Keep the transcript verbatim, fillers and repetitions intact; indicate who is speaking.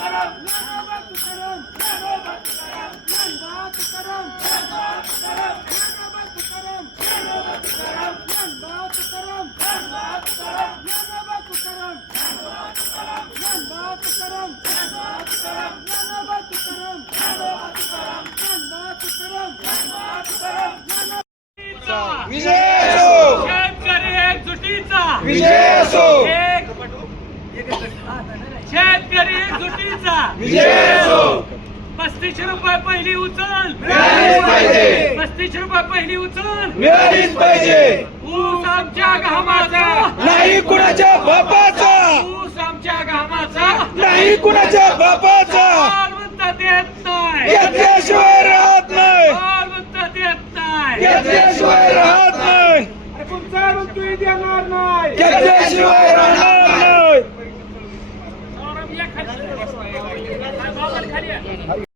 Speaker 1: विजय असो,
Speaker 2: शेतकरी एकजुटीचा
Speaker 1: विजय असो,
Speaker 2: शेतकरी एकजुटीचा
Speaker 1: विजय असो.
Speaker 2: पस्तीसशे रुपये पहिली उचल
Speaker 1: मिळालीच पाहिजे,
Speaker 2: पस्तीसशे रुपये पहिली उचल
Speaker 1: मिळालीच पाहिजे.
Speaker 2: ऊस आमच्या घामाचा
Speaker 1: नाही कुणाच्या बापाचा,
Speaker 2: ऊस आमच्या घामाचा
Speaker 1: नाही कुणाच्या बापाचा.
Speaker 2: मालमत्ता देत नाही,
Speaker 1: घेतल्याशिवाय राहत नाही,
Speaker 2: मालमत्ता देत नाही,
Speaker 1: घेतल्याशिवाय राहत नाही,
Speaker 2: तुमचा तुम्ही देणार नाही.
Speaker 1: घेतल्याशिवाय राहणार नाही.
Speaker 2: खाली